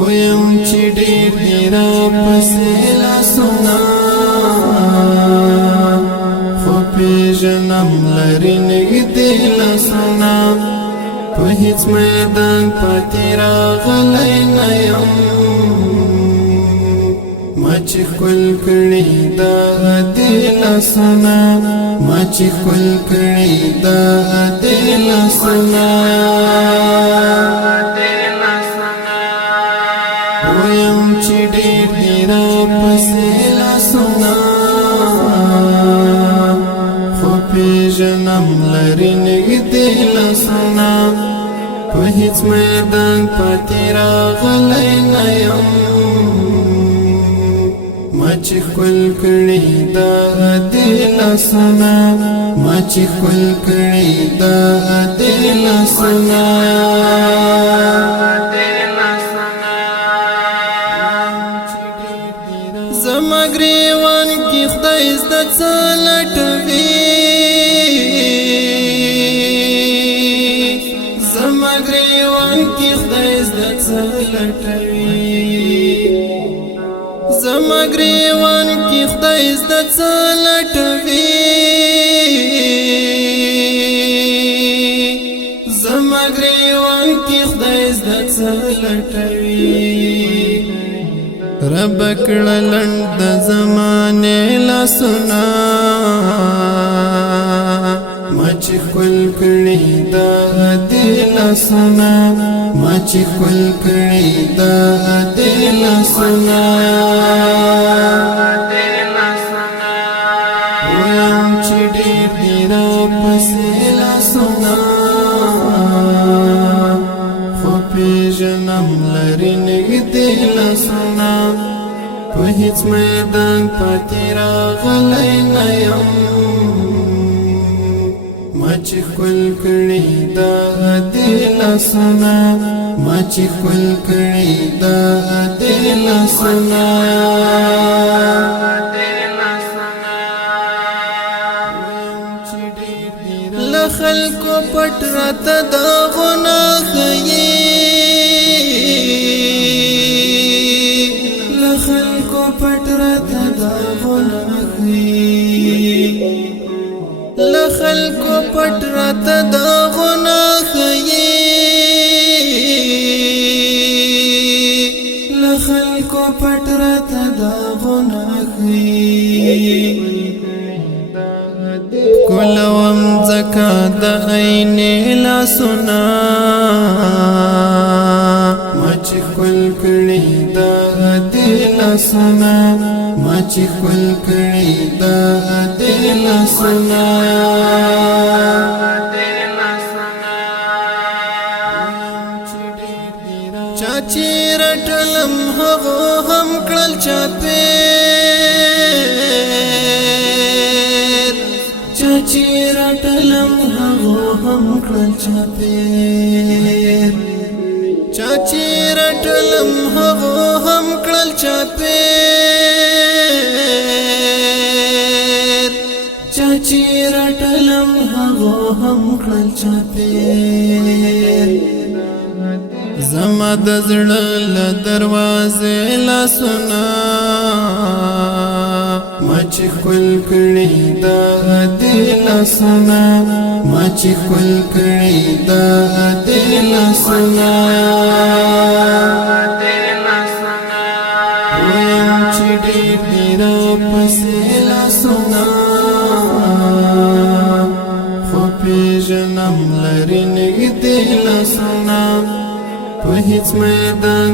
ویم چې ډېر دی را پسې لاسونه خو پیژنم لري نږدې لاسونه په هیڅ میدان پاتې راغلی نه یم ما چې ښکل کړي دا دې لاسونه ما چې ښکل کړي دا دې لاسونه ویم چې ډېر دی را پسې لاسونه خو پیژنم لري نږدې لاسونه په هیڅ میدان پاتې راغلی نه یم ما چې ښکل کړي دا دې لاسونه ما چې ښکل کړي دا دې لاسونه زما ګریوان کې خدای زده څه لټوي زما ګریوان کې خدای زده څه لټوي زما ګریوان کې خدای زده څه لټوي زما ګریوان کې خدای زده څه لټوي رب کړه لنډ د زمانې لاسونه ما چې ښکل کړي دا دې لاسونه ما چې ښکل کړي دا دې لاسونه ویم چې ډېر دی را پسې لاسونه خو پیژنم لري نږدې لاسونه په هیڅ میدان پاتې راغلی نه یم ما چې ښکل کړي دا دې لاسونه ما چې ښکل کړي دا دې لاسونه له خلکو پټ راته داغونه ښیي له خلکو پټ راته داغونه ښیي له خلکو پټ راته داغونه ښیي له خلکو پټ راته داغونه ښیي کولوم ځکه د عینې لاسونه ما چې ښکل کړي دا دې لاسونه ما چې ښکل کړي دا دې لاسونه چا چې رټلم هغو هم کړل چاپېر چا چې رټلم هغو هم کړل چاپېر چا چې رټلم هغو هم کړل چاپېر چا چې رټلم هغو هم کړل چاپېر زما د زړه له دروازې لاسونه ما چې ښکل کړي دا دې لاسونه ما چې ښکل کړي دا دې لاسونه ویم چې ډېر دی را پسې لاسونه خو پیژنم لري نږدې لاسونه په هیڅ میدان